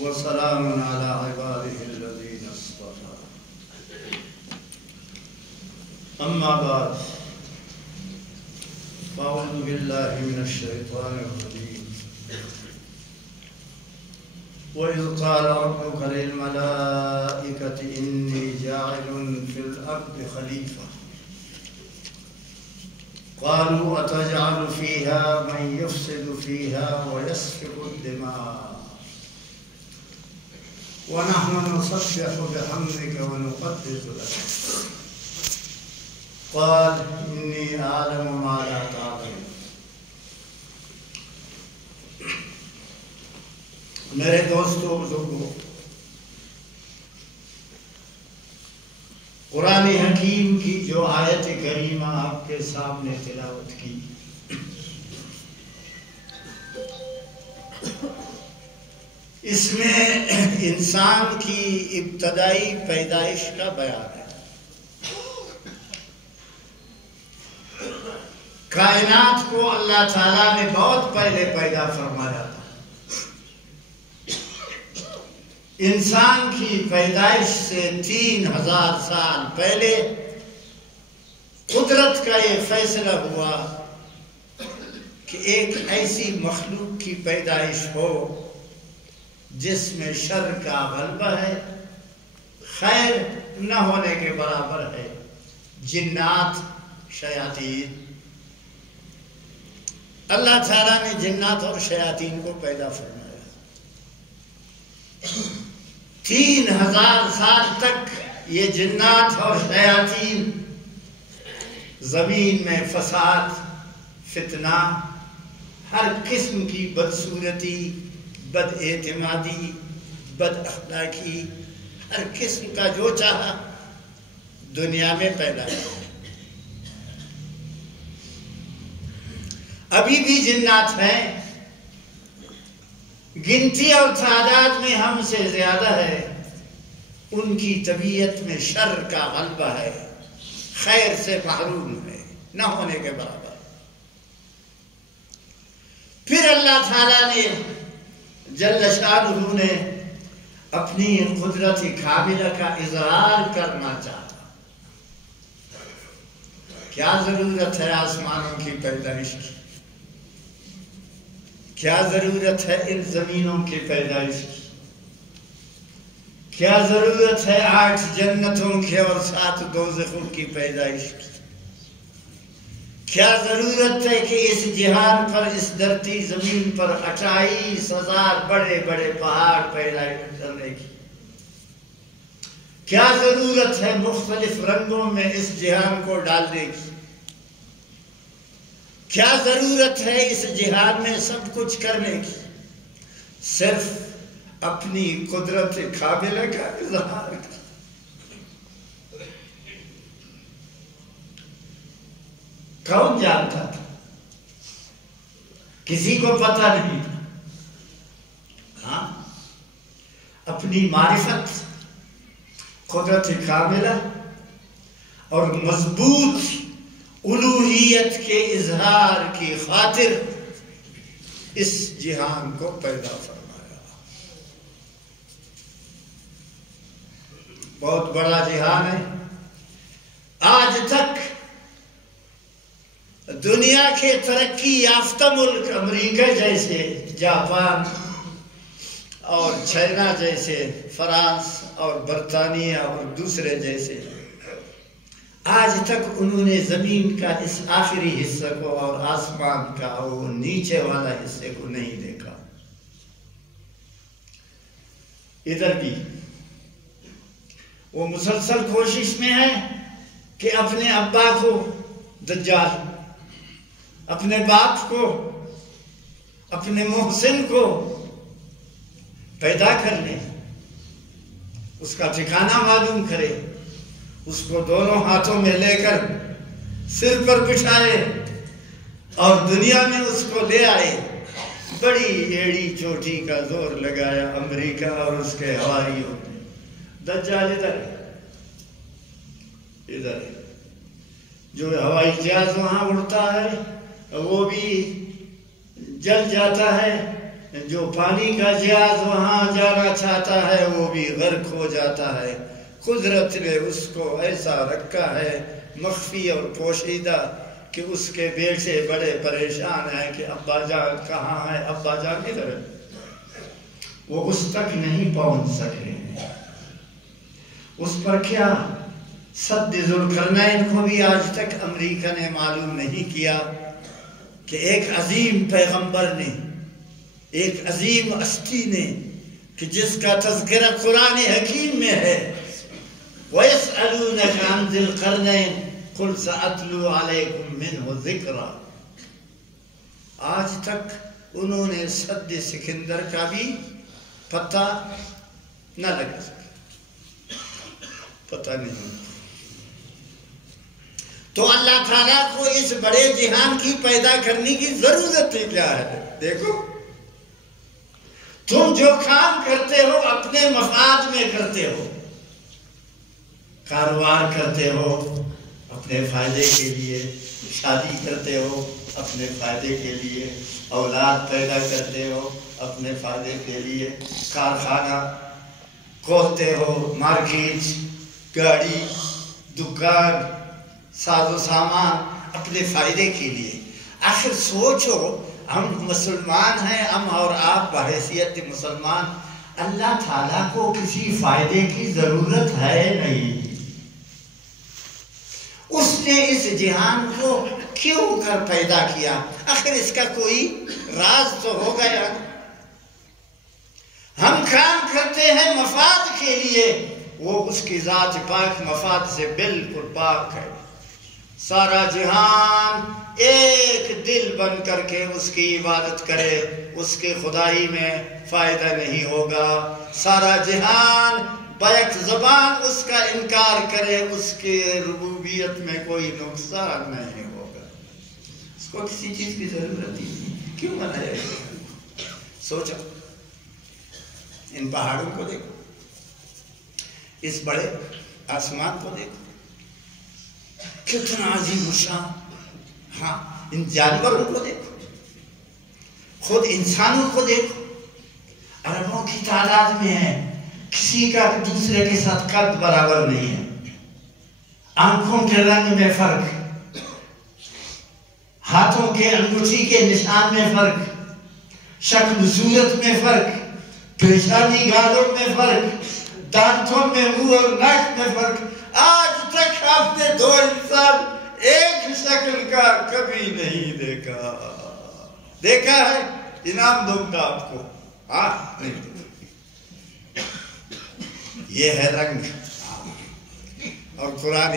وسلام على عباده الذين اصطفى أما بعد فأعوذ بالله من الشيطان الرجيم وإذ قال ربك للملائكة إني جاعل في الأرض خليفة قالوا أتجعل فيها من يفسد فيها ويسفك الدماء ونحن نسبح بحمدك ونقدس لك قال إني أعلم ما لا تعلمون۔ میرے دوستو بزرگو، قرآن حکیم کی جو آیت کریمہ آپ کے سامنے تلاوت کی، اس میں انسان کی ابتدائی پیدائش کا بیان ہے۔ کائنات کو اللہ تعالیٰ نے بہت پہلے پیدا فرمایا تھا۔ انسان کی پیدائش سے 3000 سال پہلے قدرت کا یہ فیصلہ ہوا کہ ایک ایسی مخلوق کی پیدائش ہو جس میں شر کا غلبہ ہے، خیر نہ ہونے کے برابر ہے، جنات شیاطین۔ اللہ تعالیٰ نے جنات اور شیاطین کو پیدا فرمایا۔ 3000 سال تک یہ جنات اور شیاطین زمین میں فساد، فتنہ، ہر قسم کی بدصورتی، بد اعتمادی، بد اخلاقی، ہر قسم کا جو چاہا دنیا میں پیدا ہے۔ ابھی بھی جنات ہیں، گنتی اور تعداد میں ہم سے زیادہ ہے، ان کی طبیعت میں شر کا غلبہ ہے، خیر سے محروم ہے، نہ ہونے کے برابر۔ پھر اللہ تعالیٰ نے جل شانہ نے اپنی قدرت کاملہ کا اظہار کرنا چاہا۔ کیا ضرورت ہے آسمانوں کی پیدائش کی؟ کیا ضرورت ہے ان زمینوں کی پیدائش کی؟ کیا ضرورت ہے 8 جنتوں کی اور 7 دوزخوں کی پیدائش کی؟ کیا ضرورت ہے کہ اس جہان پر، اس دھرتی زمین پر 28,000 بڑے بڑے پہاڑ پیدا کرنے کی؟ کیا ضرورت ہے مختلف رنگوں میں اس جہان کو ڈالنے کی؟ کیا ضرورت ہے اس جہان میں سب کچھ کرنے کی؟ صرف اپنی قدرت کاملہ کا اظہار کر۔ کون جانتا تھا؟ کسی کو پتہ نہیں تھا۔ ہاں، اپنی معرفت، قدرت کاملہ اور مضبوط الوہیت کے اظہار کی خاطر اس جہان کو پیدا فرمایا۔ بہت بڑا جہان ہے۔ آج تک دنیا کے ترقی یافتہ ملک امریکہ جیسے، جاپان اور چائنا جیسے، فرانس اور برطانیہ اور دوسرے جیسے، آج تک انہوں نے زمین کا اس آخری حصہ کو اور آسمان کا وہ نیچے والا حصے کو نہیں دیکھا۔ ادھر بھی وہ مسلسل کوشش میں ہے کہ اپنے ابا کو دجال، اپنے باپ کو، اپنے محسن کو پیدا کر لیں، اس کا ٹھکانہ معلوم کرے، اس کو دونوں ہاتھوں میں لے کر سر پر بٹھائے اور دنیا میں اس کو لے آئے۔ بڑی ایڑی چوٹی کا زور لگایا امریکہ اور اس کے حواریوں نے۔ دجال ادھر ہے، جو ہوائی جہاز وہاں اڑتا ہے وہ بھی جل جاتا ہے، جو پانی کا جہاز وہاں جانا چاہتا ہے وہ بھی غرق ہو جاتا ہے۔ قدرت نے اس کو ایسا رکھا ہے مخفی اور پوشیدہ کہ اس کے بیٹے بڑے پریشان ہیں کہ ابا جان کہاں ہے، ابا جان کدھر ہے، وہ اس تک نہیں پہنچ سکے۔ اس پر کیا سد ذوالقرنین کو بھی آج تک امریکہ نے معلوم نہیں کیا کہ ایک عظیم پیغمبر نے، ایک عظیم ہستی نے کہ جس کا تذکرہ قرآن حکیم میں ہے، وَيَسْأَلُونَكَ عَنْ ذِي الْقَرْنَيْنِ قُلْ سَأَتْلُو عَلَيْكُمْ مِنْهُ ذِكْرًا، آج تک انہوں نے سد سکندر کا بھی پتہ نہ لگا سکا، پتہ نہیں۔ تو اللہ تعالیٰ کو اس بڑے جہان کی پیدا کرنے کی ضرورت ہی کیا ہے؟ دیکھو تم جو کام کرتے ہو اپنے مفاد میں کرتے ہو، کاروبار کرتے ہو اپنے فائدے کے لیے، شادی کرتے ہو اپنے فائدے کے لیے، اولاد پیدا کرتے ہو اپنے فائدے کے لیے، کارخانہ کھولتے ہو، مارکیٹ، گاڑی، دکان، ساز و سامان اپنے فائدے کے لیے۔ آخر سوچو ہم مسلمان ہیں، ہم اور آپ بحیثیت مسلمان، اللہ تعالیٰ کو کسی فائدے کی ضرورت ہے نہیں۔ اس نے اس جہان کو کیوں کر پیدا کیا؟ آخر اس کا کوئی راز تو ہوگا یا ہم کام کرتے ہیں مفاد کے لیے، وہ اس کی ذات پاک مفاد سے بالکل پاک ہے۔ سارا جہان ایک دل بن کر کے اس کی عبادت کرے، اس کے خدائی میں فائدہ نہیں ہوگا۔ سارا جہان بیک زبان اس کا انکار کرے، اس کے ربوبیت میں کوئی نقصان نہیں ہوگا۔ اس کو کسی چیز کی ضرورت ہی نہیں، کیوں بنایا ہے؟ سوچو ان پہاڑوں کو دیکھو، اس بڑے آسمان کو دیکھو، کتنا عظیم الشان۔ ہاں ان جانوروں کو دیکھو، خود انسانوں کو دیکھو، اربوں کی تعداد میں ہے، کسی کا دوسرے کے ساتھ قد برابر نہیں ہے، آنکھوں کے رنگ میں فرق، ہاتھوں کے انگوٹھی کے نشان میں فرق، شکل صورت میں فرق، پیشانی گالوں میں فرق، دانتوں میں، منہ اور ناک میں فرق۔ آج تک آپ نے دو انسان ایک شکل کا کبھی نہیں دیکھا۔ دیکھا ہے؟ انعام دوں گا آپ کو۔ ہاں نہیں، یہ ہے رنگ۔ اور قرآن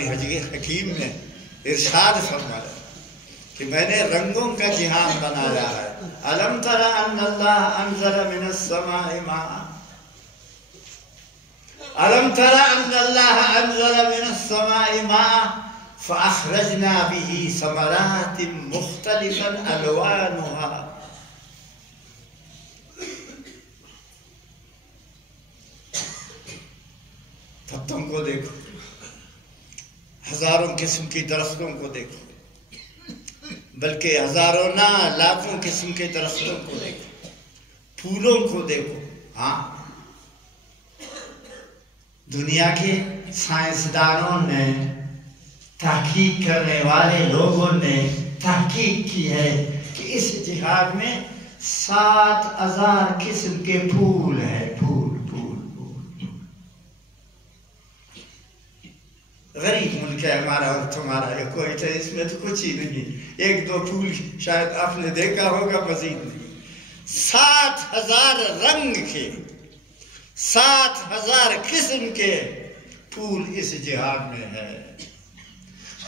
حکیم نے ارشاد فرمایا کہ میں نے رنگوں کا جہان بنایا ہے۔ أَلَمْ تَرَ أَنَّ اللَّهَ أَنزَلَ مِنَ السَّمَاءِ مَاءً أَلَمْ تَرَ أَنَّ اللَّهَ أَنزَلَ مِنَ السَّمَاءِ مَاءً فَأَخْرَجْنَا بِهِ ثَمَرَاتٍ مُخْتَلِفًا أَلْوَانُهَا۔ پتوں کو دیکھو، ہزاروں قسم کی درختوں کو دیکھو، بلکہ ہزاروں نہ لاکھوں قسم کے درختوں کو دیکھو، پھولوں کو دیکھو۔ ہاں دنیا کے سائنسدانوں نے، تحقیق کرنے والے لوگوں نے تحقیق کی ہے کہ اس جہان میں 7,000 قسم کے پھول ہیں، پھول۔ غریب ملک ہے ہمارا اور تمہارا، کوئی تو اس میں تو کچھ ہی نہیں، ایک دو پھول شاید آپ نے دیکھا ہوگا، مزید نہیں۔ 7,000 رنگ کے، 7,000 قسم کے پھول اس جہان میں ہے۔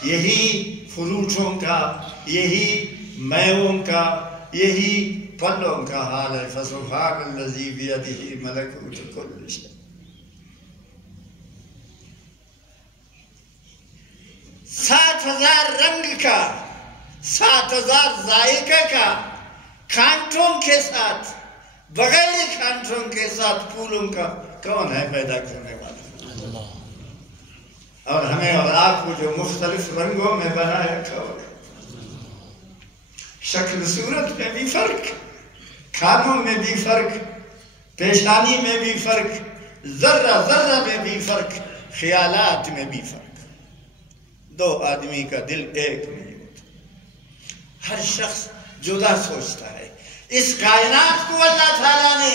یہی فروٹوں کا، یہی میووں کا، یہی پھلوں کا حال ہے۔ فسبحان الذی بیدہ ملکوت کل شیء۔ 7,000 رنگ کا، 7,000 ذائقہ کا، کانٹوں کے ساتھ، بغیر کانٹوں کے ساتھ پھولوں کا کون ہے پیدا کرنے والا؟ اور ہمیں اور آپ کو جو مختلف رنگوں میں بنایا، کون ہے؟ شکل صورت میں بھی فرق، کھانوں میں بھی فرق، پیشانی میں بھی فرق، ذرہ ذرہ میں بھی فرق، خیالات میں بھی فرق۔ دو آدمی کا دل ایک نہیں ہوتا، ہر شخص جدا سوچتا ہے۔ اس کائنات کو اللہ تعالیٰ نے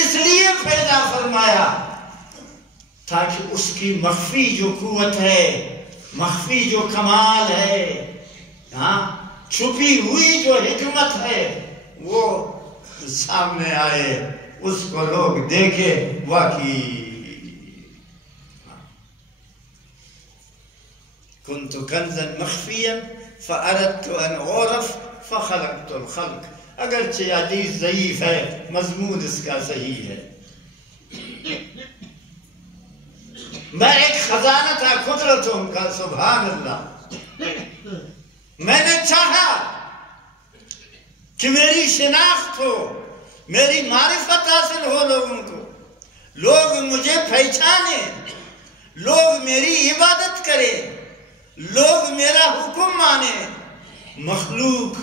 اس لیے پیدا فرمایا تاکہ اس کی مخفی جو قوت ہے، مخفی جو کمال ہے، چھپی ہوئی جو حکمت ہے، وہ سامنے آئے، اس کو لوگ دیکھے۔ واقعی کنت کنزا مخفیا فاردت ان اعرف فخلقت الخلق۔ اگرچہ حدیث ضعیف ہے، مضمون اس کا صحیح ہے۔ میں ایک خزانہ تھا قدرتوں کا، سبحان اللہ۔ میں نے چاہا کہ میری شناخت ہو، میری معرفت حاصل ہو لوگوں کو، لوگ مجھے پہچانے، لوگ میری عبادت کرے، لوگ میرا حکم مانے، مخلوق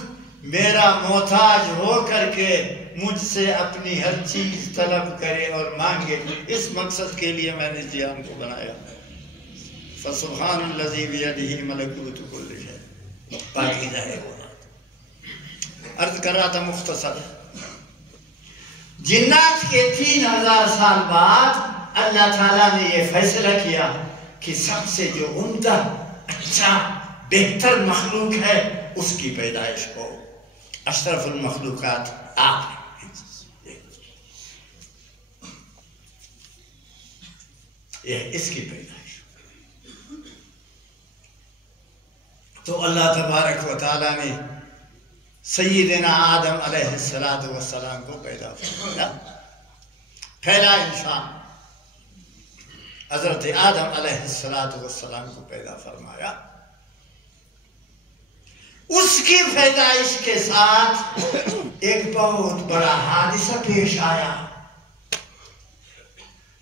میرا محتاج ہو کر کے مجھ سے اپنی ہر چیز طلب کرے اور مانگے۔ اس مقصد کے لیے میں نے جہان کو بنایا۔ فسبحان الذی بیدہ ملکوت کل شیء، پاکیزہ ہے وہ۔ عرض کر رہا تھا مختصر، جنات کے 3000 سال بعد اللہ تعالیٰ نے یہ فیصلہ کیا کہ سب سے جو عمدہ، اچھا، بہتر مخلوق ہے اس کی پیدائش ہو۔ اشرف المخلوقات آپ ہیں، یہ اس کی پیدائش ہو۔ تو اللہ تبارک و تعالیٰ نے سیدنا آدم علیہ السلام کو پیدا فرمایا، پہلا انسان حضرت آدم علیہ السلام کو پیدا فرمایا۔ اس کی پیدائش کے ساتھ ایک بہت بڑا حادثہ پیش آیا،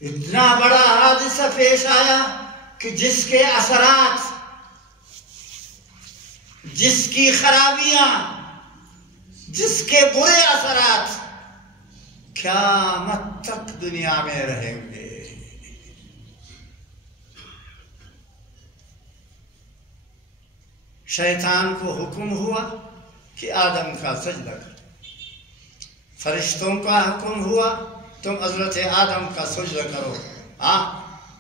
اتنا بڑا حادثہ پیش آیا کہ جس کے اثرات، جس کی خرابیاں، جس کے برے اثرات قیامت تک دنیا میں رہیں گے۔ شیطان کو حکم ہوا کہ آدم کا سجدہ کرو، فرشتوں کا حکم ہوا تم حضرت آدم کا سجدہ کرو،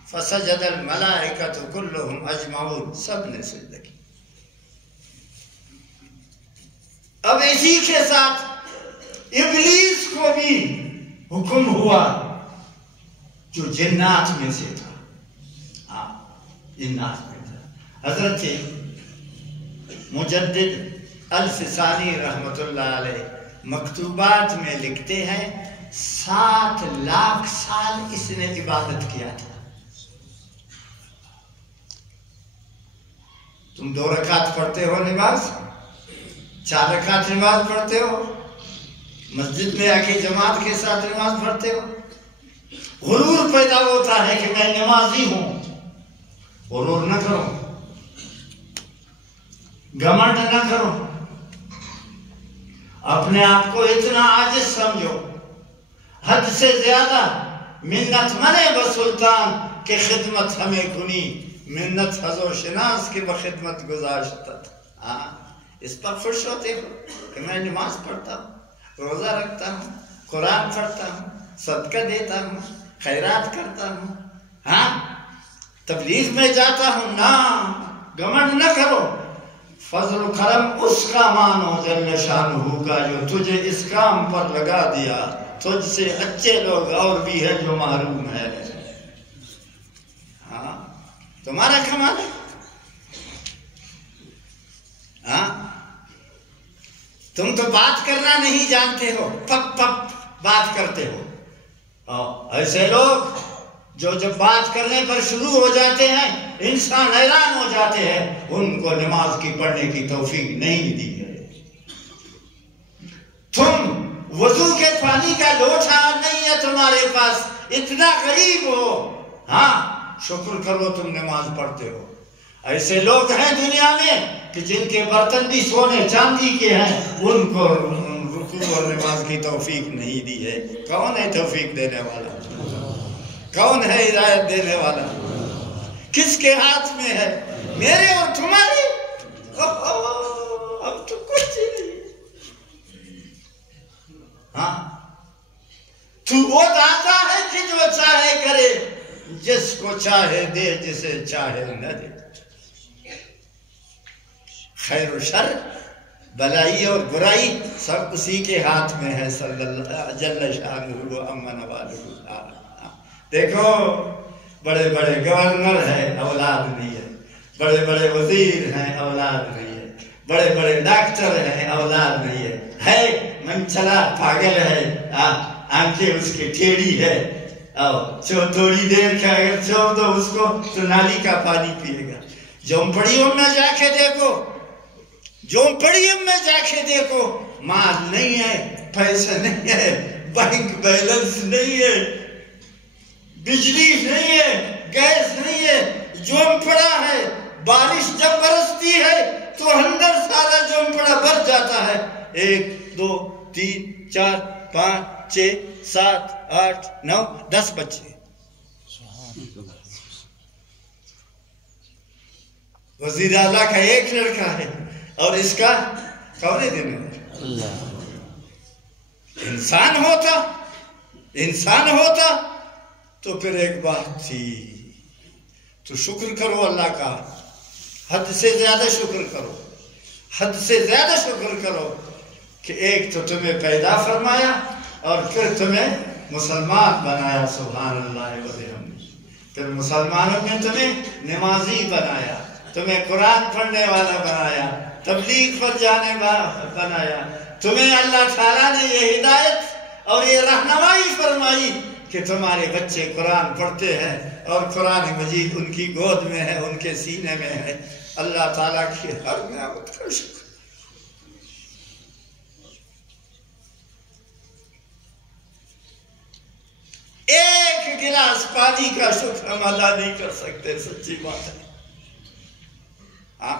فسجد الملائکۃ کلہم اجمعون، سب نے سجدہ کیا۔ اب اسی کے ساتھ ابلیس کو بھی حکم ہوا، جو جنات میں سے تھا، جنات میں تھا۔ حضرت مجدد الفسانی رحمت اللہ علیہ مکتوبات میں لکھتے ہیں 7 لاکھ سال اس نے عبادت کیا تھا۔ تم 2 رکعت پڑھتے ہو نماز، 4 رکعت نماز پڑھتے ہو، مسجد میں آ کے جماعت کے ساتھ نماز پڑھتے ہو، غرور پیدا ہوتا ہے کہ میں نمازی ہوں۔ غرور نہ کرو، گھمنڈ نہ کرو، اپنے آپ کو اتنا عاجز سمجھو، حد سے زیادہ منت منے بسلطان کہ خدمت ہمیں کنی، منت حضور شناس کے بخدمت گزاشتت۔ اس پر خوش ہوتے ہو کہ میں نماز پڑھتا ہوں، روزہ رکھتا ہوں، قرآن پڑھتا ہوں، صدقہ دیتا ہوں، خیرات کرتا ہوں، تبلیغ میں جاتا ہوں۔ نا، گھمنڈ نہ کرو۔ فضل و کرم اس کا مانو جل شانہ کا جو تجھے اس کام پر لگا دیا۔ تجھ سے اچھے لوگ اور بھی ہیں جو محروم ہے۔ تمہارا کمال ہے۔ تم تو بات کرنا نہیں جانتے ہو، پپ پپ بات کرتے ہو۔ ایسے لوگ جو جب بات کرنے پر شروع ہو جاتے ہیں انسان حیران ہو جاتے ہیں، ان کو نماز کی پڑھنے کی توفیق نہیں دی گئی۔ تم وضو کے پانی کا لوٹا نہیں ہے تمہارے پاس، اتنا غریب ہو، شکر کرو تم نماز پڑھتے ہو۔ ایسے لوگ ہیں دنیا میں کہ جن کے برتن بھی سونے چاندی کے ہیں، ان کو رکوع وضو اور نماز کی توفیق نہیں دی ہے؟ کون ہے توفیق دینے والا؟ کون ہے ہدایت دینے والا؟ کس کے ہاتھ میں ہے؟ میرے اور تمہارے؟ اب تو کچھ ہی نہیں۔ ہاں، تو وہ داتا ہے کہ جو چاہے کرے، جس کو چاہے دے، جسے چاہے نہ دے۔ خیر و شر، بلائی اور برائی سب اسی کے ہاتھ میں ہے، صلی اللہ جل شانہ و عم نوالہ۔ دیکھو، بڑے بڑے گورنر ہیں، اولاد نہیں ہے، بڑے بڑے وزیر ہیں، اولاد نہیں ہے، بڑے بڑے ڈاکٹر ہیں، اولاد نہیں ہے منچلا پاگل ہے، آنکھیں اس کی ٹیڑھی ہے، تھوڑی دیر کا اگر چھوڑ دو اس کو تو نالی کا پانی پیے گا۔ جھونپڑیوں میں جا کے دیکھو، جھونپڑیوں میں جا کے دیکھو، مال نہیں ہے، پیسہ نہیں ہے، بینک بیلنس نہیں ہے، بجلی نہیں ہے، گیس نہیں ہے، جھونپڑا ہے۔ بارش جب برستی ہے تو اندر سارا جھونپڑا بھر جاتا ہے۔ 1 2 3 4 5 6 7 8 9 10 بچے۔ وزیر اعلیٰ کا ایک لڑکا ہے اور اس کا کون دینے والا؟ انسان ہوتا تو پھر ایک بات تھی، تو شکر کرو اللہ کا، حد سے زیادہ شکر کرو، حد سے زیادہ شکر کرو کہ ایک تو تمہیں پیدا فرمایا اور پھر تمہیں مسلمان بنایا، سبحان اللہ وبحمدہ۔ پھر مسلمانوں میں تمہیں نمازی بنایا، تمہیں قرآن پڑھنے والا بنایا، تبلیغ پر جانے والا بنایا، تمہیں اللہ تعالیٰ نے یہ ہدایت اور یہ رہنمائی فرمائی کہ تمہارے بچے قرآن پڑھتے ہیں اور قرآن مجید ان کی گود میں ہے، ان کے سینے میں ہے۔ اللہ تعالیٰ کی ہر نعمت کا شکر۔ ایک گلاس پانی کا شکر ہم ادا نہیں کر سکتے، سچی بات ہے۔ ہاں،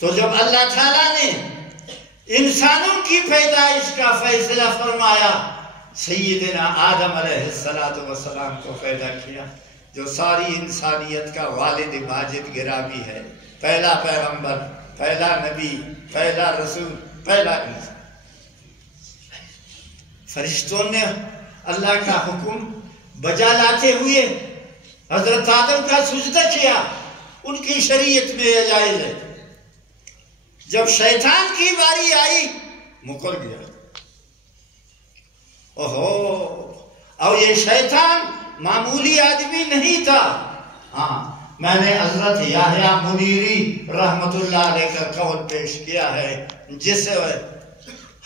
تو جب اللہ تعالیٰ نے انسانوں کی پیدائش کا فیصلہ فرمایا، سیدنا آدم علیہ السلام کو پیدا کیا، جو ساری انسانیت کا والد ماجد گرامی ہے، پہلا پیغمبر، پہلا نبی، پہلا رسول، پہلا انسان۔ فرشتوں نے اللہ کا حکم بجا لاتے ہوئے حضرت آدم کا سجدہ کیا، ان کی شریعت میں یہ جائز ہے۔ جب شیطان کی باری آئی، مکر گیا۔ اور یہ شیطان معمولی آدمی نہیں تھا۔ ہاں، میں نے حضرت یحییٰ منیری رحمت اللہ علیہ کا قول پیش کیا ہے، جس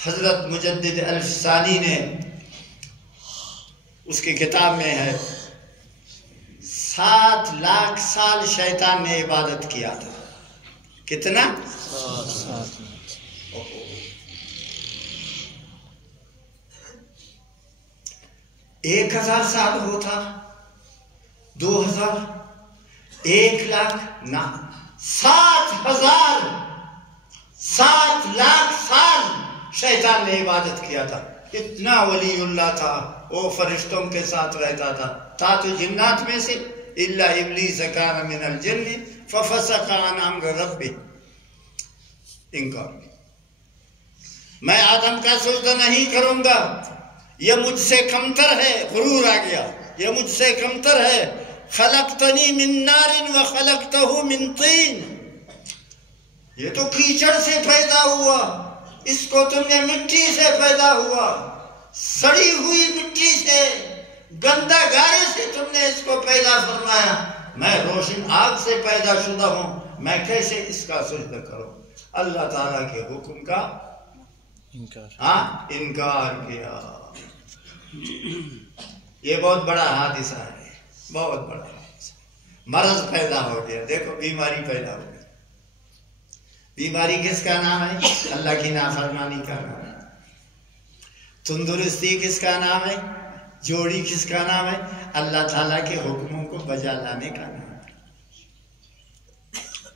حضرت مجدد الفسانی نے اس کی کتاب میں ہے، 7 لاکھ سال شیطان نے عبادت کیا تھا۔ کتنا؟ 1000 سال ہوتا، 2000، 1 لاکھ، نہ 7 لاکھ سال شیطان نے عبادت کیا تھا۔ اتنا ولی اللہ تھا، وہ فرشتوں کے ساتھ رہتا تھا تو جنات میں سے، الا ابلیس کان من الجن ففسق عن امر ربہ، انکار۔ میں آدم کا سجدہ نہیں کروں گا، یہ مجھ سے کمتر ہے، غرور آ گیا، یہ مجھ سے کمتر ہے۔ خلقتنی من نار وخلقتہ من طین، یہ تو کیچڑ سے پیدا ہوا، اس کو تم نے مٹی سے پیدا ہوا، سڑی ہوئی مٹی سے، گندا گارے سے تم نے اس کو پیدا فرمایا، میں روشن آگ سے پیدا شدہ ہوں، میں کیسے اس کا سجدہ کروں؟ اللہ تعالیٰ کے حکم کا انکار کیا۔ یہ بہت بڑا حادثہ ہے، بہت بڑا حادثہ۔ مرض پیدا ہو گیا، دیکھو بیماری پیدا ہو گئی۔ بیماری کس کا نام ہے؟ اللہ کی نافرمانی کا نام ہے۔ تندرستی کس کا نام ہے؟ جوڑی کس کا نام ہے؟ اللہ تعالیٰ کے حکموں کو بجا لانے کا نام ہے۔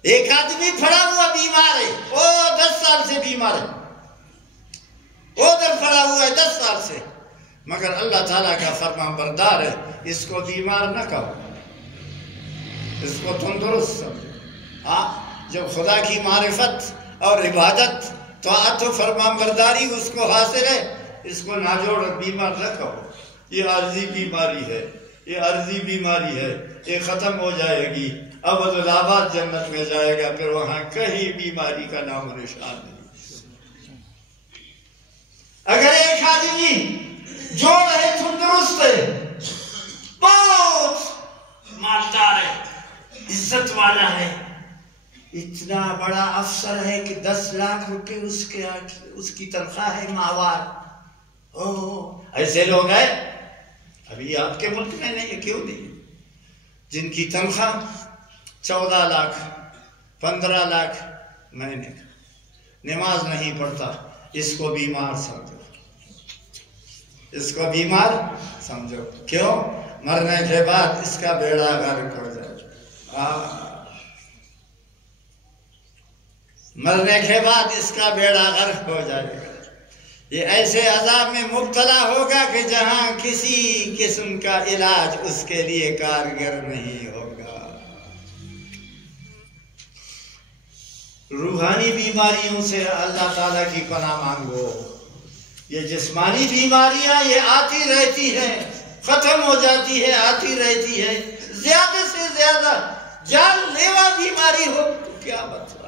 ایک آدمی پڑا ہوا بیمار ہے، وہ 10 سال سے بیمار ہے، ادھر پڑا ہوا ہے 10 سال سے، مگر اللہ تعالیٰ کا فرمان بردار ہے، اس کو بیمار نہ کہو، اس کو تندرست سمجھو۔ ہاں، جب خدا کی معرفت اور عبادت طاعت و فرمان برداری اس کو حاصل ہے، اس کو ناجوڑ اور بیمار نہ کہو۔ یہ عارضی بیماری ہے، یہ عارضی بیماری ہے، یہ ختم ہو جائے گی، ابد الآباد جنت میں جائے گا، پھر وہاں کہیں بیماری کا نام و نشان نہیں۔ اگر ایک آدمی جوڑ ہے، تندرست ہے، بہت مالدار ہے، عزت والا ہے، اتنا بڑا افسر ہے کہ 10 لاکھ روپے اس کی تنخواہ ہے ماہوار، ایسے لوگ ہیں ابھی آپ کے ملک میں نہیں، کیوں نہیں؟ جن کی تنخواہ 14 لاکھ 15 لاکھ مہینے کا، نماز نہیں پڑھتا، اس کو بیمار سمجھو، اس کو بیمار سمجھو۔ کیوں؟ مرنے کے بعد اس کا بیڑا غرق ہو جائے گا، مرنے کے بعد اس کا بیڑا غرق ہو جائے گا، یہ ایسے عذاب میں مبتلا ہوگا کہ جہاں کسی قسم کا علاج اس کے لیے کارگر نہیں ہوگا۔ روحانی بیماریوں سے اللہ تعالیٰ کی پناہ مانگو۔ یہ جسمانی بیماریاں یہ آتی رہتی ہیں، ختم ہو جاتی ہے، آتی رہتی ہے، زیادہ سے زیادہ جان لیوا بیماری ہو تو کیا بتلا۔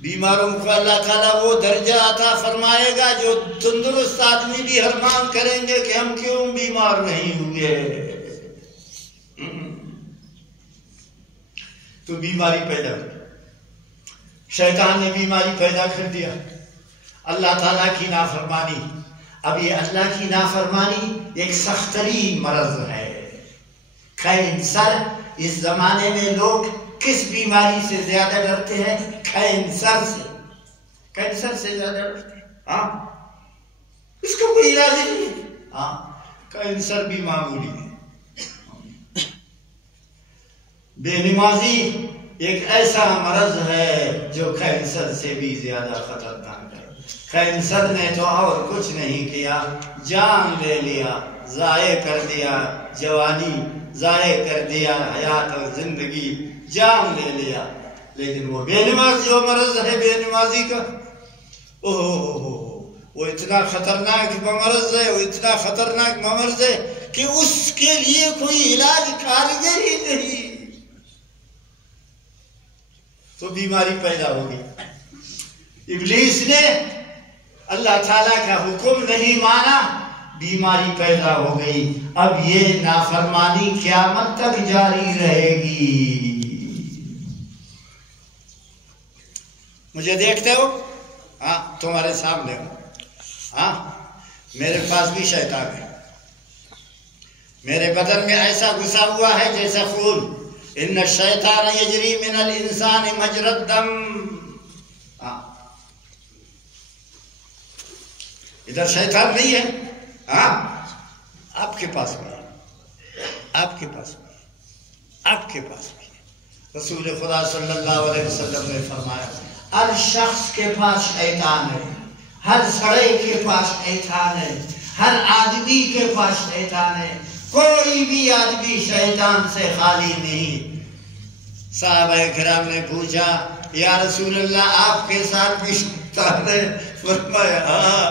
بیماروں کو اللہ تعالیٰ وہ درجہ عطا فرمائے گا جو تندرست آدمی بھی حرمان کریں گے کہ ہم کیوں بیمار نہیں ہوئے۔ تو بیماری پیدا ہوئی، شیطان نے بیماری پیدا کر دیا، اللہ تعالیٰ کی نافرمانی۔ اب یہ اللہ کی نافرمانی ایک سخت ترین مرض ہے۔ کینسر، اس زمانے میں لوگ کس بیماری سے زیادہ ڈرتے ہیں؟ کینسر سے، کینسر سے زیادہ ڈرتے ہیں۔ ہاں، اس کا کوئی علاج نہیں ہے۔ ہاں، کینسر بھی معمولی ہے۔ بے نمازی ایک ایسا مرض ہے جو کینسر سے بھی زیادہ خطرناک ہے۔ کینسر نے تو اور کچھ نہیں کیا، جان لے لیا، ضائع کر دیا، جوانی ضائع کر دیا، حیات اور زندگی جان لے لیا۔ لیکن وہ بے نماز جو مرض ہے بے نمازی کا، وہ اتنا خطرناک مرض ہے، وہ اتنا خطرناک مرض ہے کہ اس کے لیے کوئی علاج کارگر ہی نہیں، تو بیماری پیدا ہوگی۔ ابلیس نے اللہ تعالیٰ کا حکم نہیں مانا، بیماری پیدا ہو گئی۔ اب یہ نافرمانی قیامت تک جاری رہے گی۔ مجھے دیکھتے ہو؟ ہاں، تمہارے سامنے ہو۔ ہاں، میرے پاس بھی شیطان ہے، میرے بدن میں ایسا گھسا ہوا ہے جیسا خون۔ ان الشیطان یجری من الانسان مجری الدم۔ ہاں، ادھر شیطان نہیں ہے، ہاں، آپ کے پاس بھی ہے، آپ کے پاس بھی ہے، آپ کے پاس بھی ہے۔ رسول خدا صلی اللہ علیہ وسلم نے فرمایا، ہر شخص کے پاس شیطان ہے، ہر سڑے کے پاس شیطان ہے، ہر آدمی کے پاس شیطان ہے، کوئی بھی آدمی شیطان سے خالی نہیں۔ صحابہ کرام نے پوچھا، یا رسول اللہ آپ کے ساتھ بھی شیطان ہے؟ فرمایا، ہاں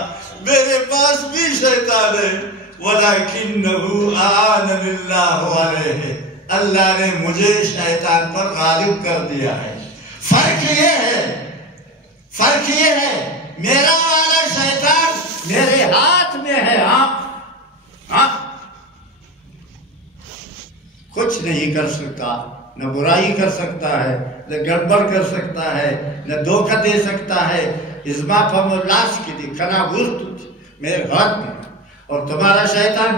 میرے پاس بھی شیطان ہے، وَلَكِنَّهُ أَعَانَنِ اللَّهُ عَلَيْهِ، اللہ نے مجھے شیطان پر غالب کر دیا ہے۔ فرق یہ ہے میرا والا شیطان میرے ہاتھ میں ہے، ہاں، کچھ نہیں کر سکتا، نہ برائی کر سکتا ہے، نہ گڑبڑ کر سکتا ہے، نہ دھوکہ دے سکتا ہے۔ ازما پم لاش کی دی کھنا گرد میرے ہاتھ میں، اور تمہارا شیطان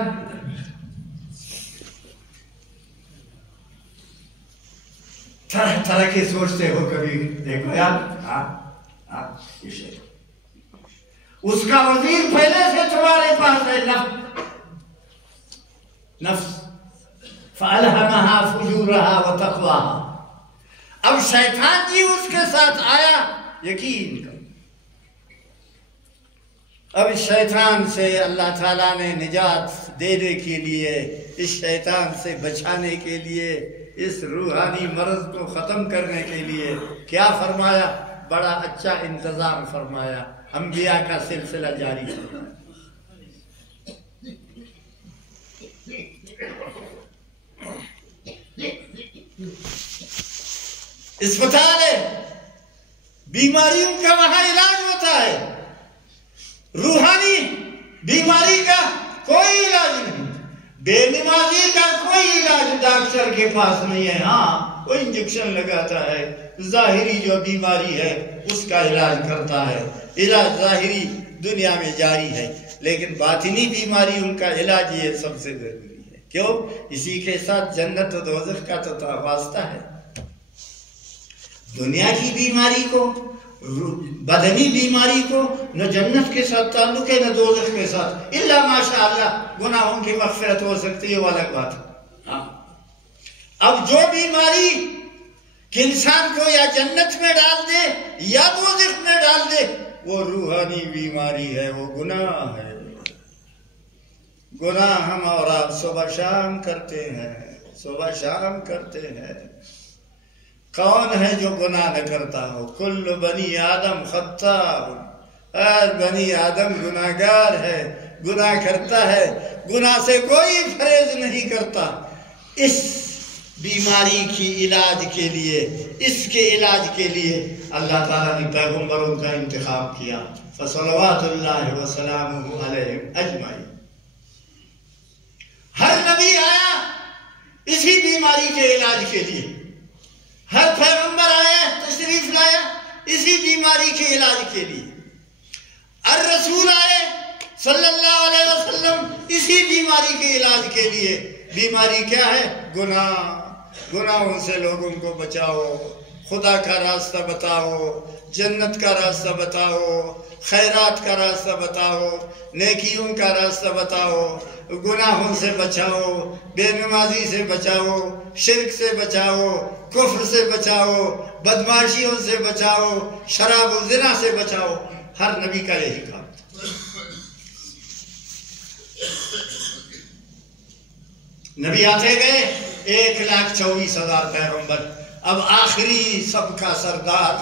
طرح طرح کے سوچتے ہو کبھی دیکھو یار، یہ شیطان اس کا وزیر پہلے سے تمہارے پاس ہے، نفس فَأَلْهَمَهَا فُجُورَهَا وَتَقْوَاهَا۔ اب شیطان جی اس کے ساتھ آیا، یقین کرو، اب شیطان سے اللہ تعالیٰ نے نجات دینے کے لیے، اس شیطان سے بچانے کے لیے، اس روحانی مرض کو ختم کرنے کے لیے کیا فرمایا؟ بڑا اچھا انتظام فرمایا، انبیاء کا سلسلہ جاری فرمایا۔ اسپتال ہے، بیماریوں کا وہاں علاج ہوتا ہے، روحانی بیماری کا کوئی علاج نہیں، بے نمازی کا کوئی علاج ڈاکٹر کے پاس نہیں ہے۔ ہاں وہ انجیکشن لگاتا ہے، ظاہری جو بیماری ہے اس کا علاج کرتا ہے، علاج ظاہری دنیا میں جاری ہے، لیکن باطنی بیماریوں کا علاج یہ سب سے ضروری ہے۔ کیوں؟ اسی کے ساتھ جنت و دوزخ کا تو واسطہ ہے۔ دنیا کی بیماری کو، بدنی بیماری کو نہ جنت کے ساتھ تعلق ہے نہ دوزخ کے ساتھ، الا ماشاءاللہ گناہوں کی مغفرت ہو سکتی ہے، وہ الگ بات ہے۔ اب جو بیماری کہ انسان کو یا جنت میں ڈال دے یا دوزخ میں ڈال دے، وہ روحانی بیماری ہے، وہ گناہ ہے۔ گناہ ہم اور آپ صبح شام کرتے ہیں، صبح شام کرتے ہیں۔ کون ہے جو گناہ نہ کرتا ہو؟ کل بنی آدم خطاء، ہر بنی آدم گناہگار ہے، گناہ کرتا ہے، گناہ سے کوئی پرہیز نہیں کرتا۔ اس بیماری کی علاج کے لیے، اس کے علاج کے لیے اللہ تعالیٰ نے پیغمبروں کا انتخاب کیا، فصلوات اللہ وسلامہ علیہم اجمعین۔ ہر نبی آیا اسی بیماری کے علاج کے لیے، ہر پیغمبر آیا تشریف لایا اسی بیماری کے علاج کے لیے، ہر رسول آئے صلی اللہ علیہ وسلم اسی بیماری کے علاج کے لیے۔ بیماری کیا ہے؟ گناہ۔ گناہوں سے لوگوں کو بچاؤ، خدا کا راستہ بتاؤ، جنت کا راستہ بتاؤ، خیرات کا راستہ بتاؤ، نیکیوں کا راستہ بتاؤ، گناہوں سے بچاؤ، بے نمازی سے بچاؤ، شرک سے بچاؤ، کفر سے بچاؤ، بدماشیوں سے بچاؤ، شراب و زنا سے بچاؤ۔ ہر نبی کا یہی کام تھا۔ نبی آتے گئے، 1,24,000 پیغمبر۔ اب آخری سب کا سردار،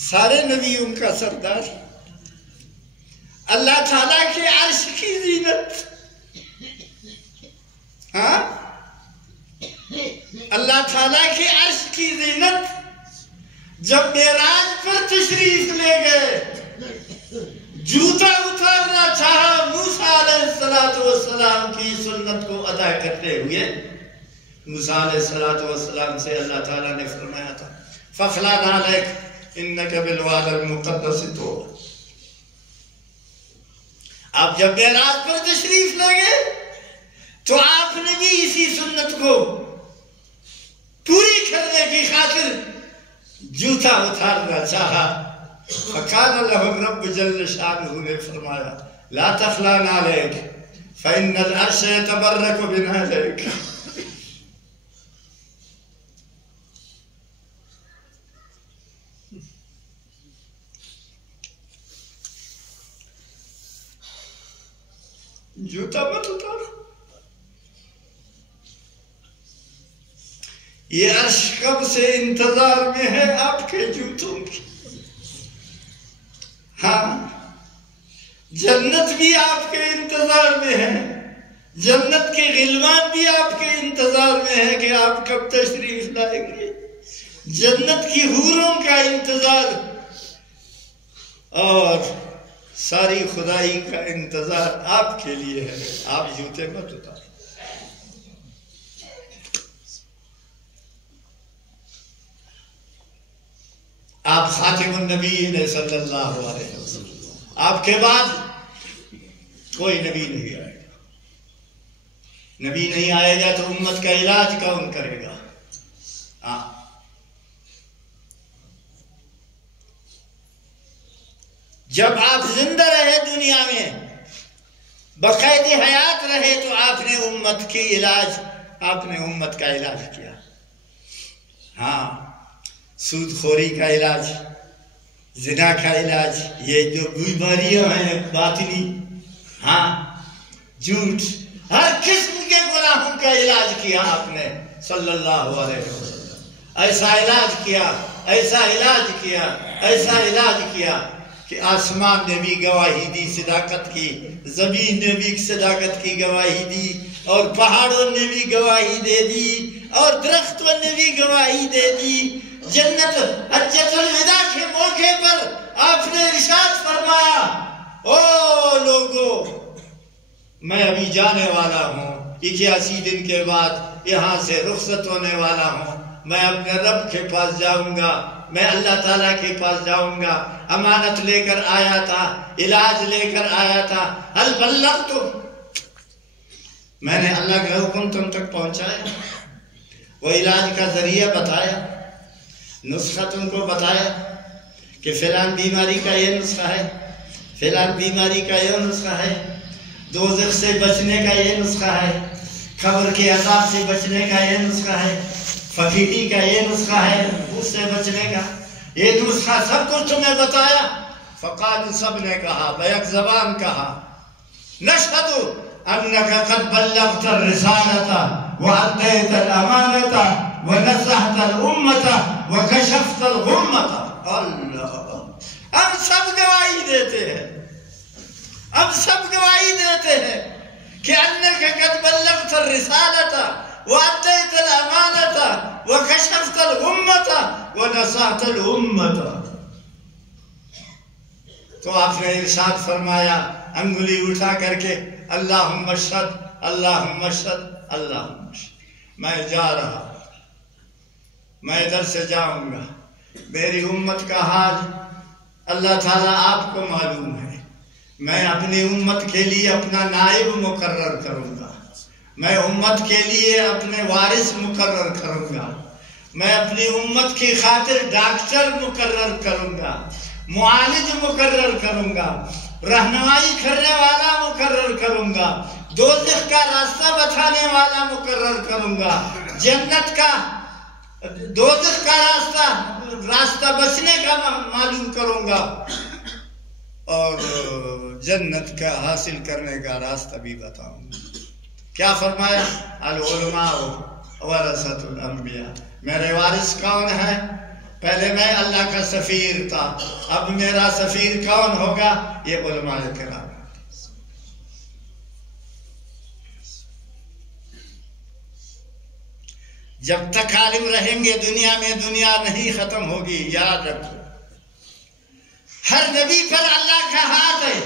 سارے نبیوں کا سردار، اللہ تعالیٰ کے عرش کی زینت، اللہ تعالیٰ کے عرش کی زینت جب معراج پر تشریف لے گئے، جوتا اتارنا چاہا موسیٰ علیہ السلام کی سنت کو ادا کرتے ہوئے۔ موسیٰ علیہ السلام سے اللہ تعالیٰ نے فرمایا تھا فَخْلَعْ نَعْلَيْكَ إِنَّكَ بِالْوَادِ الْمُقَدَّسِ طُوًى۔ آپ جب معراج پر تشریف لے گئے تو آپ نے بھی اسی سنت کو پوری کرنے کی خاطر جوتا اتارنا چاہا۔ فقال له الرب جل شانہ نے فرمایا لا تخلع نعلیک فإن العرش يتبرک بنعلیک۔ جوتا مت اتارو، یہ عرش کب سے انتظار میں ہے آپ کے جوتوں کی۔ ہاں، جنت بھی آپ کے انتظار میں ہے، جنت کے غلمان بھی آپ کے انتظار میں ہے کہ آپ کب تشریف لائیں گے۔ جنت کی حوروں کا انتظار اور ساری خدائی کا انتظار آپ کے لیے ہے۔ آپ جوتے مت اتاریں۔ آپ خاتم النبیین صلی اللہ علیہ وسلم، آپ کے بعد کوئی نبی نہیں آئے گا۔ نبی نہیں آئے گا تو امت کا علاج کون کرے گا؟ جب آپ زندہ رہے دنیا میں، بقید حیات رہے، تو آپ نے امت کی علاج، آپ نے امت کا علاج کیا۔ ہاں، سود خوری کا علاج، زنا کا علاج، یہ جو بیماریاں ہیں باطنی، جھوٹ، ہر قسم کے گناہوں کا علاج کیا آپ نے صلی اللہ علیہ وسلم. ایسا علاج کیا، ایسا علاج کیا، ایسا علاج کیا کہ آسمان نے بھی گواہی دی صداقت کی، زمین نے بھی صداقت کی گواہی دی، اور پہاڑوں نے بھی گواہی دے دی، اور درختوں نے بھی گواہی دے دی. جنت حجۃ الوداع کے موقع پر آپ نے ارشاد فرمایا، او لوگو میں ابھی جانے والا ہوں، 81 دن کے بعد یہاں سے رخصت ہونے والا ہوں، میں اپنے رب کے پاس جاؤں گا، میں اللہ تعالیٰ کے پاس جاؤں گا. امانت لے کر آیا تھا، علاج لے کر آیا تھا. حل بلغت، میں نے اللہ کا حکم تم تک پہنچایا، وہ علاج کا ذریعہ بتایا، نسخہ تم کو بتایا کہ فلان بیماری کا یہ نسخہ ہے، فلان بیماری کا یہ نسخہ ہے، دوزخ سے بچنے کا یہ نسخہ ہے، قبر کے عذاب سے بچنے کا یہ نسخہ ہے، فقیری کا یہ نسخہ ہے، اس سے بچنے کا یہ نسخہ، سب کچھ تمہیں بتایا. فقالوا، سب نے کہا، بیک زبان کہا، نشہد انک قد بلغت الرسالۃ وادیت الامانۃ ونصحت الامۃ وکشفت الغمۃ. اللہ، ہم سب گواہی دیتے ہیں، ہم سب گواہی دیتے ہیں کہ انک قد بلغت الرسالۃ وادیت الامانۃ وکشفت الغمۃ ونصحت الامۃ. تو آپ نے ارشاد فرمایا انگلی اٹھا کر کے، اللہم اشہد، اللہم اشہد، اللہم اشہد. میں جا رہا، میں ادھر سے جاؤں گا، میری امت کا حال اللہ تعالیٰ آپ کو معلوم ہے. میں اپنی امت کے لیے اپنا نائب مقرر کروں گا، میں امت کے لیے اپنے وارث مقرر کروں گا، میں اپنی امت کی خاطر ڈاکٹر مقرر کروں گا، معالج مقرر کروں گا، رہنمائی کرنے والا مقرر کروں گا، دوزخ کا راستہ بتانے والا مقرر کروں گا، جنت کا، دوزخ کا راستہ بچنے کا معلوم کروں گا، اور جنت کا حاصل کرنے کا راستہ بھی بتاؤں گا. کیا فرمایا؟ العلماء ورثۃ الانبیاء. میرے وارث کون ہے؟ پہلے میں اللہ کا سفیر تھا، اب میرا سفیر کون ہوگا؟ یہ علماء کرام. جب تک عالم رہیں گے دنیا میں، دنیا نہیں ختم ہوگی. یاد رکھو، ہر نبی پر اللہ کا ہاتھ ہے،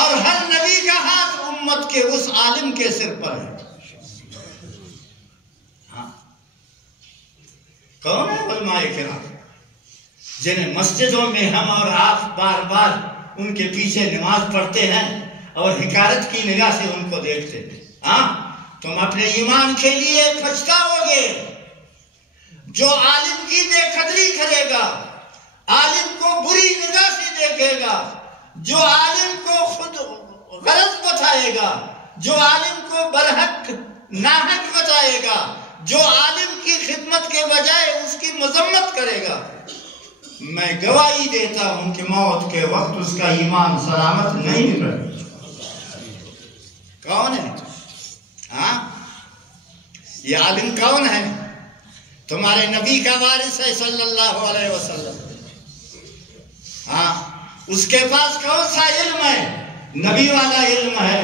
اور ہر نبی کا ہاتھ امت کے اس عالم کے سر پر ہے. کون ہے علماء کرام؟ جنہیں مسجدوں میں ہم اور آپ بار بار ان کے پیچھے نماز پڑھتے ہیں اور حقارت کی نگاہ سے ان کو دیکھتے ہیں. تم اپنے ایمان کے لیے پچھتاؤ گے. جو عالم کی بے قدری کرے گا، عالم کو بری نگاہ سے دیکھے گا، جو عالم کو خود غلط بتائے گا، جو عالم کو برحق ناحق بتائے گا، جو عالم کی خدمت کے بجائے اس کی مذمت کرے گا، میں گواہی دیتا ہوں کہ موت کے وقت اس کا ایمان سلامت نہیں رہے. کون ہے؟ یہ عالم کون ہے؟ تمہارے نبی کا وارث ہے صلی اللہ علیہ وسلم. اس کے پاس کون سا علم ہے؟ نبی والا علم ہے.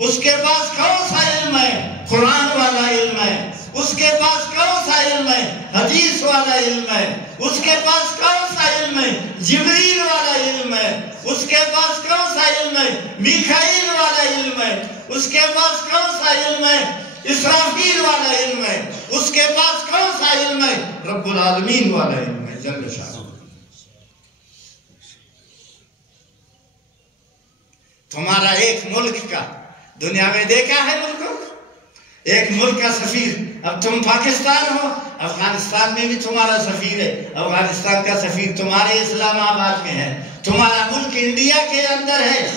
اس کے پاس کون سا علم ہے؟ قرآن والا علم ہے. اس کے پاس کون سا علم ہے؟ حدیث والا علم ہے. اس کے پاس کون سا علم ہے؟ جبریل والا علم ہے. اس کے پاس کون سا علم ہے؟ میکائیل والا علم ہے. اس کے پاس کون سا علم ہے؟ اسرافیل والا علم ہے. اس کے پاس کون سا علم ہے؟ رب العالمین والا علم ہے جل شانہ. تمہارا ایک ملک کا، دنیا میں دیکھا ہے ملکوں کو، ایک ملک کا سفیر. اب تم پاکستان ہو، افغانستان میں بھی تمہارا سفیر ہے. افغانستان کا سفیر تمہارے اسلام آباد میں ہے. تمہارا ملک انڈیا کے اندر ہے،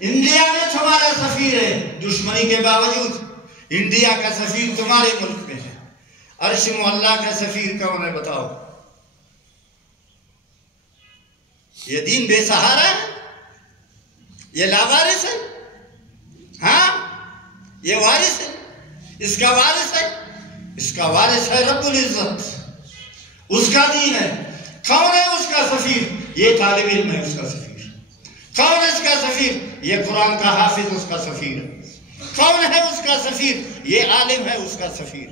انڈیا میں تمہارا سفیر ہے. دشمنی کے باوجود انڈیا کا سفیر تمہارے ملک میں ہے. عرش معلیٰ کا سفیر کون ہے بتاؤ؟ یہ دین بے سہارا ہے، یہ لاوارث ہے، ہاں یہ وارث ہے، اس کا وارث ہے، اس کا وارث ہے رب العزت، اس کا دین ہے۔ کون ہے اس کا سفیر؟ یہ طالب علم ہے اس کا سفیر۔ کون ہے اس کا سفیر؟ یہ قرآن کا حافظ اس کا سفیر ہے۔ کون ہے اس کا سفیر؟ یہ عالم ہے اس کا سفیر۔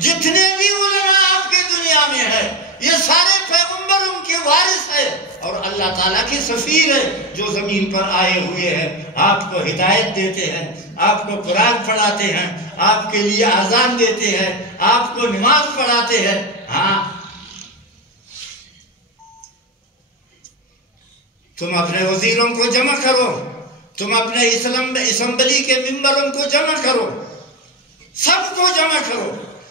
جتنے بھی علماء آپ کی دنیا میں ہے یہ سارے پیغمبر ان کے وارث ہے اور اللہ تعالیٰ کے سفیر ہے، جو زمین پر آئے ہوئے ہیں، آپ کو ہدایت دیتے ہیں، آپ کو قرآن پڑھاتے ہیں، آپ کے لیے اذان دیتے ہیں، آپ کو نماز پڑھاتے ہیں۔ ہاں تم اپنے وزیروں کو جمع کرو، تم اپنے اسمبلی کے ممبروں کو جمع کرو، سب کو جمع کرو،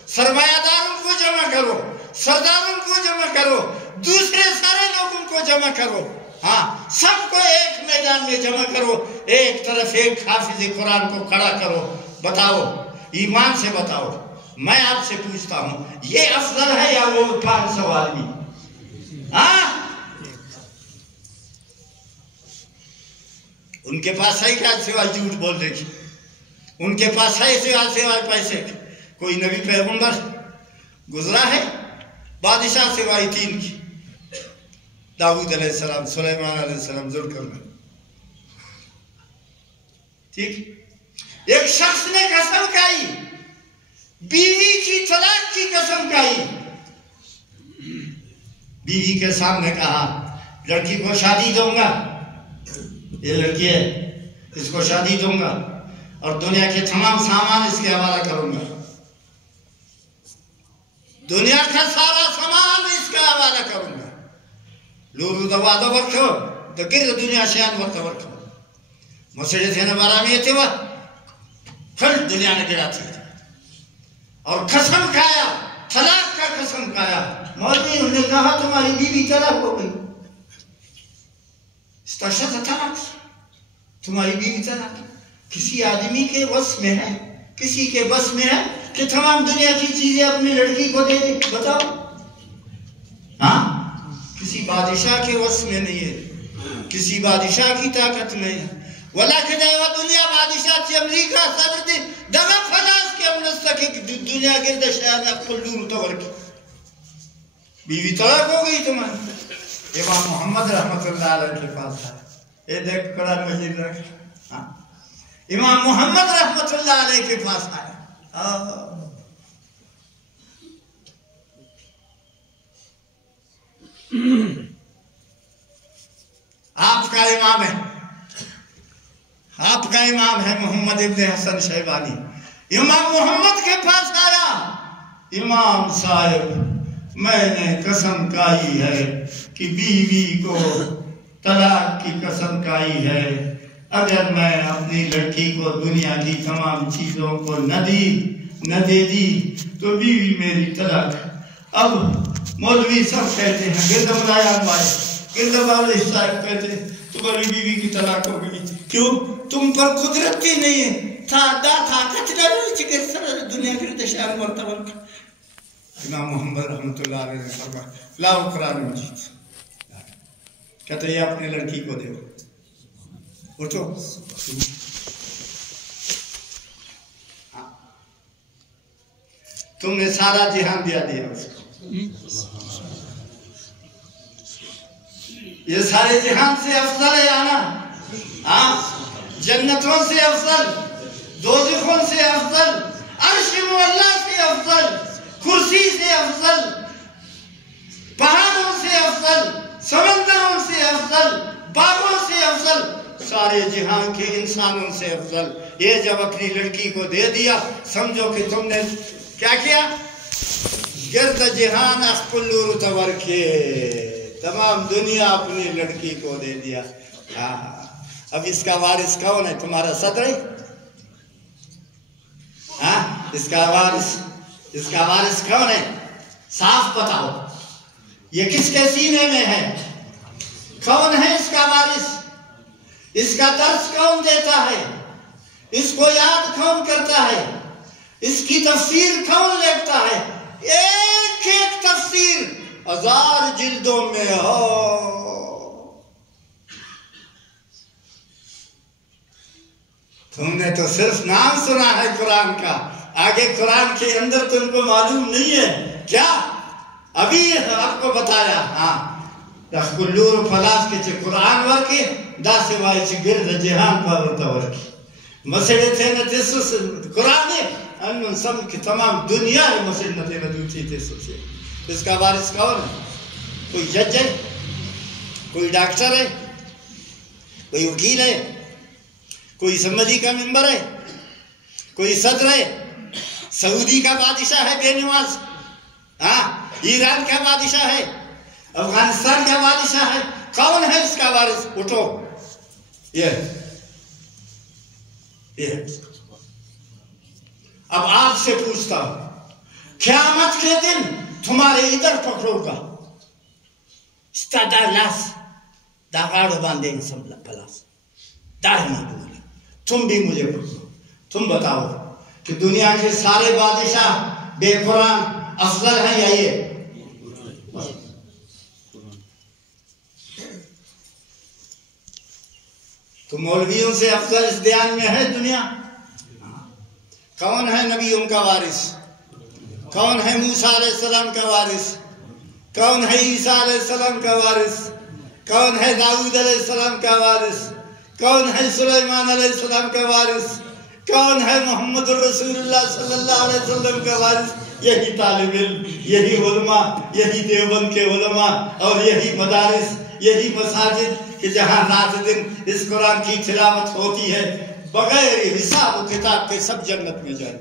سرمایہ داروں کو جمع کرو، سرداروں کو جمع کرو، دوسرے سارے لوگوں کو جمع کرو، ہاں سب کو ایک میدان میں جمع کرو، ایک طرف ایک حافظ قرآن کو کھڑا کرو، بتاؤ ایمان سے بتاؤ، میں آپ سے پوچھتا ہوں یہ افضل ہے یا وہ 500 آدمی؟ ہاں ان کے پاس ہے کیا سوائے جھوٹ بولنے کی؟ ان کے پاس ہے سوائے پیسے کی؟ کوئی نبی پیغمبر گزرا ہے بادشاہ سوائے 3 کی؟ داؤد علیہ السلام، سلیمان علیہ السلام، ذوالقرنین۔ ٹھیک، ایک شخص نے قسم کھائی، بیوی کی طلاق کی قسم کھائی، بیوی کے سامنے کہا لڑکی کو شادی دوں گا، یہ لڑکی ہے اس کو شادی دوں گا اور دنیا کے تمام سامان اس کے حوالہ کروں گا، دنیا کا سارا سامان اس کا حوالہ کروں گا، لورو دوادو وقتو دکر دنیا شیان وقت ورکو مسجد سے نبارامیتی ہوا پھر دنیا نے گرا تھی اور قسم کھایا، طلاق کا قسم کھایا۔ مولوی انہوں نے کہا تمہاری بیوی طلاق ہو گئی، استشہد طلاق، تمہاری بیوی طلاق۔ کسی آدمی کے بس میں ہے، کسی کے بس میں ہے کہ تمام دنیا کی چیزیں اپنی لڑکی کو دے دے؟ بتاؤ، ہاں کسی بادشاہ کے بس میں نہیں ہے، کسی بادشاہ کی طاقت نہیں ہے۔ ولیکن ایوہ دنیا بادشاہ چی امریکہ صدر دی دغا فلاس کے امنستا کی دنیا گرد شہر میں کلور تور کی بیوی طلاق ہو گئی تمہاری۔ امام محمد رحمت اللہ علیہ کے پاس ہے، یہ دیکھ قرآن مجید رکھ، امام محمد رحمت اللہ علیہ کے پاس آیا، آپ کا امام ہے، آپ کا امام ہے محمد ابن حسن شیبانی، امام محمد کے پاس آیا، امام صاحب میں نے قسم کھائی ہے کہ بیوی کو طلاق کی قسم کھائی ہے، اگر میں اپنی لڑکی کو دنیا کی تمام چیزوں کو نہ دے دی تو بیوی میری طلاق۔ اب مولوی سب کہتے ہیں، گرد ملایان بھائی، گرد والے صاحب کہتے ہیں تمہاری بیوی کی طلاق ہو گئی، کیوں؟ تم پر قدرت ہی نہیں ہے، طاقت نہیں چکر سر دنیا کی دشار مرتبہ۔ امام محمد رحمت اللہ علیہ نے فرمایا لاؤ قرآن مجید، کہتے ہیں اپنے لڑکی کو دے، اٹھو، تم نے سارا جہان دیا اس کو، یہ سارے جہان سے افضل ہے آنا، جنتوں سے افضل، دوزخوں سے افضل، عرش معلیٰ سے افضل، کرسی سے افضل، پہاڑوں سے افضل، سمندروں سے افضل، باغوں سے افضل، سارے جہان کے انسانوں سے افضل۔ یہ جب اپنی لڑکی کو دے دیا سمجھو کہ تم نے کیا کیا؟ گرد جہان اخپلور تور کے تمام دنیا اپنی لڑکی کو دے دیا۔ اب اس کا وارث کون ہے؟ تمہارا صدر ہے؟ اس کا وارث کون ہے؟ صاف بتاؤ، یہ کس کے سینے میں ہے؟ کون ہے اس کا وارث؟ اس کا درس کون دیتا ہے؟ اس کو یاد کون کرتا ہے؟ اس کی تفسیر کون لکھتا ہے؟ ایک ایک تفسیر 1000 جلدوں میں ہو، تم نے تو صرف نام سنا ہے قرآن کا، آگے قرآن کے اندر تم کو معلوم نہیں ہے کیا؟ ابھی آپ کو بتایا. ہاں کلور فلاس کے قرآن ورکی دا سوائے گرد جہان پاورتا ورکی مسئلے تھے نا تیسو سے قرآن ہے انہوں سب کی تمام دنیا ہے مسئلے تھے نا دوچی تیسو سے. اس کا وارث کون ہے؟ کوئی جج ہے، کوئی ڈاکٹر ہے، کوئی وکیل ہے، کوئی اسمبلی کا ممبر ہے، کوئی صدر ہے، سعودی کا بادشاہ ہے بے نواز، ہاں ایران کا بادشاہ ہے، افغانستان کا بادشاہ ہے، کون ہے اس کا وارث؟ اٹھو. یہ اب آپ سے پوچھتا ہوں، قیامت کے دن تمہارے ادھر پکڑو گا استادا لاس داغاڑو باندھیں گے سب پلاس داہ محبوب. تم بھی مجھے پوچھو، تم بتاؤ کہ دنیا کے سارے بادشاہ بے قرآن افضل ہیں یا یہ؟ تو مولویوں سے افضل اس دیان میں ہے دنیا؟ کون ہے نبیوں کا وارث؟ کون ہے موسیٰ علیہ السلام کا وارث؟ کون ہے عیسیٰ علیہ السلام کا وارث؟ کون ہے داؤد علیہ السلام کا وارث؟ کون ہے سلیمان علیہ السلام کا وارث؟ کون ہے محمد الرسول اللہ صلی اللہ علیہ وسلم کا وارث؟ یہی طالب علم، یہی علماء، یہی دیوبند کے علماء اور یہی مدارس، یہی مساجد کہ جہاں رات دن اس قرآن کی تلاوت ہوتی ہے، بغیر حساب و کتاب کے سب جنت میں جائیں.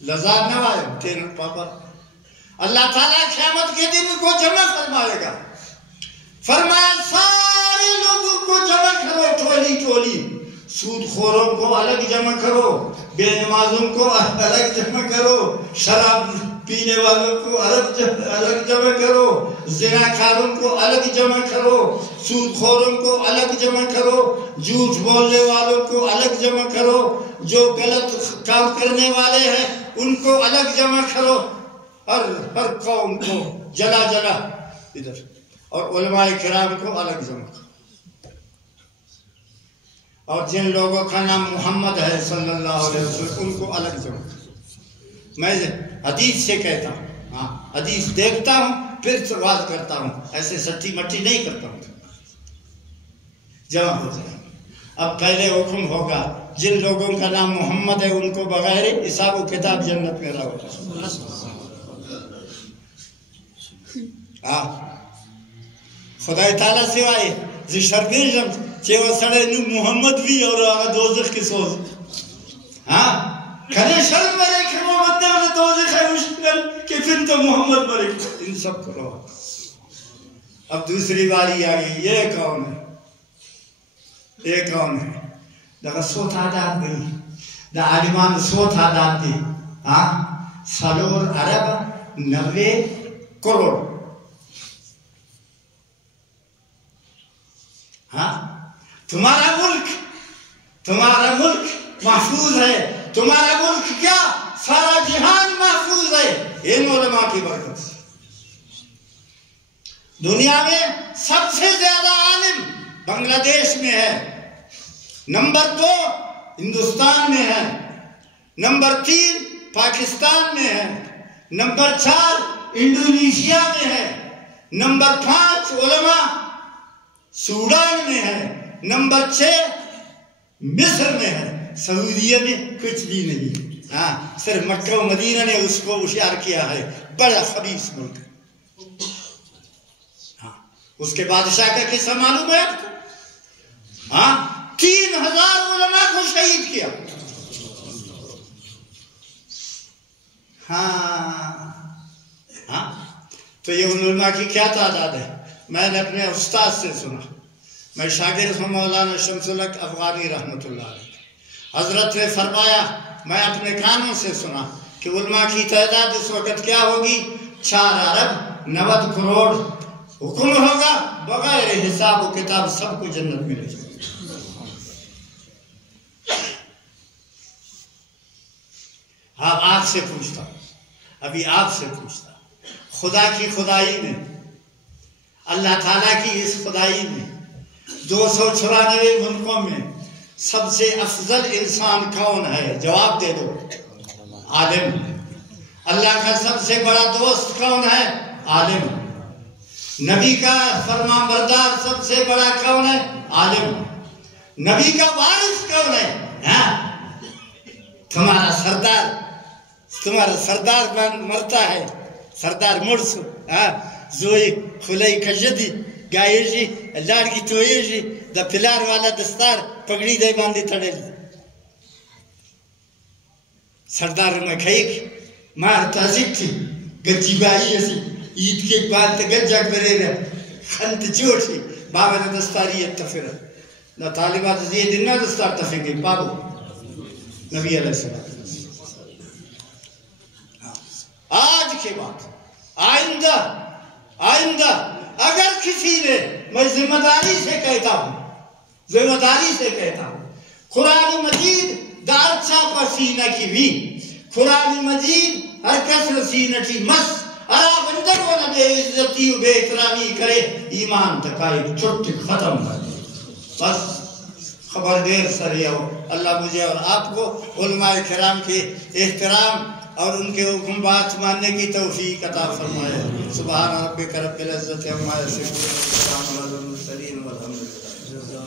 لذات نہ آئے تین پاپا. اللہ تعالیٰ قیامت کے دن کو جمع فرمائے گا. فرمایا سارے لوگوں کو جمع کرو ٹولی ٹولی. سود خوروں کو الگ جمع کرو، بے نمازوں کو الگ جمع کرو، شراب پینے والوں کو الگ جمع کرو، زناکاروں کو الگ جمع کرو، سود خوروں کو الگ جمع کرو، جھوٹ بولنے والوں کو الگ جمع کرو، جو غلط کام کرنے والے ہیں ان کو الگ جمع کرو. ہر قوم کو جلا جلا ادھر، اور علماء کرام کو الگ جمع کرو. اور جن لوگوں کا نام محمد ہے صلی اللہ علیہ وسلم ان کو الگ جمع کرو. میں حدیث سے کہتا ہوں، ہاں حدیث دیکھتا ہوں پھر بات کرتا ہوں، ایسے سٹی مٹی نہیں کرتا ہوں. جمع ہو جائے. اب پہلے حکم ہوگا جن لوگوں کا نام محمد ہے ان کو بغیر حساب و کتاب جنت میں رہو. ہاں خدا تعالیٰ سوائے زی شرگیجم چیوہ سڑے نو محمد بھی اور آگا دوزخ کی سوز. ہاں کھنے شرم مرے کہ محمد نے انہیں دوزخ ہے مشکل کہ پھر تو محمد مرے. ان سب کو رہا. اب دوسری باری آگئی، یہ کون ہے؟ یہ کون ہے؟ دا سو تعداد گئی، دا عالمان سو تعداد دی. ہاں سالور عرب 90 کروڑ. ہاں تمہارا ملک محفوظ ہے. تمہارا ملک کیا سارا جہان محفوظ ہے ان علماء کی برکت سے. دنیا میں سب سے زیادہ عالم بنگلہ دیش میں ہے، نمبر 2 ہندوستان میں ہے، نمبر 3 پاکستان میں ہے، نمبر 4 انڈونیشیا میں ہے، نمبر 5 علماء سوڈان میں ہے، نمبر 6 مصر میں ہے. سعودیہ میں کچھ بھی نہیں. ہاں صرف مکہ و مدینہ نے اس کو ہوشیار کیا ہے. بڑا خبیث ملک ہے. ہاں اس کے بادشاہ کا قصہ معلوم ہے آپ کو؟ ہاں 3000 علماء کو شہید کیا. ہاں تو یہ علماء کی کیا تعداد ہے؟ میں نے اپنے استاد سے سنا، میں شاگرد ہوں مولانا شمس الحق افغانی رحمۃ اللہ علیہ. حضرت نے فرمایا، میں اپنے کانوں سے سنا کہ علماء کی تعداد اس وقت کیا ہوگی؟ 4 ارب 90 کروڑ. حکم ہوگا بغیر حساب و کتاب سب کو جنت میں لے جائے. ہاں آپ سے پوچھتا ہوں، ابھی آپ سے پوچھتا ہوں، خدا کی خدائی میں، اللہ تعالیٰ کی اس خدائی میں 294 ملکوں میں سب سے افضل انسان کون ہے؟ جواب دے دو، عالم۔ اللہ کا سب سے بڑا دوست کون ہے؟ عالم۔ نبی کا فرما بردار سب سے بڑا کون ہے؟ عالم۔ نبی کا وارث کون ہے؟ تمہارا سردار مرتا ہے، سردار مرسو زوی خلائی کھجدی گائے جی لاڑکی توئے جی دا پلار والا دستار پگڑی دے باندھی تھڑے سردار میں کھائیک مار تازک تھی گجی بائی ایسی عید کے بعد تا گجا کرے رہا خنت چوٹی بابا نے دستاری اتفر نہ طالبات یہ دن نہ دستار تفیں گے بابو نبی علیہ السلام۔ آج کے بعد آئندہ اگر کسی نے، میں ذمہ داری سے کہتا ہوں، قرآن مجید دار چاپا سینہ کی بھی، قرآن مجید ہر کس رسینہ کی مس ارا بندر و نبی عزتی و بے احترامی کرے ایمان تکائی چھٹ ختم کر دے۔ بس خبر دیر سریعو، اللہ مجھے اور آپ کو علماء کرام کے احترام اور ان کے حکم بات ماننے کی توفیق عطا فرمائے۔ سبحان ربک رب العزت عما یصفون، وسلام علی المرسلین والحمد للہ۔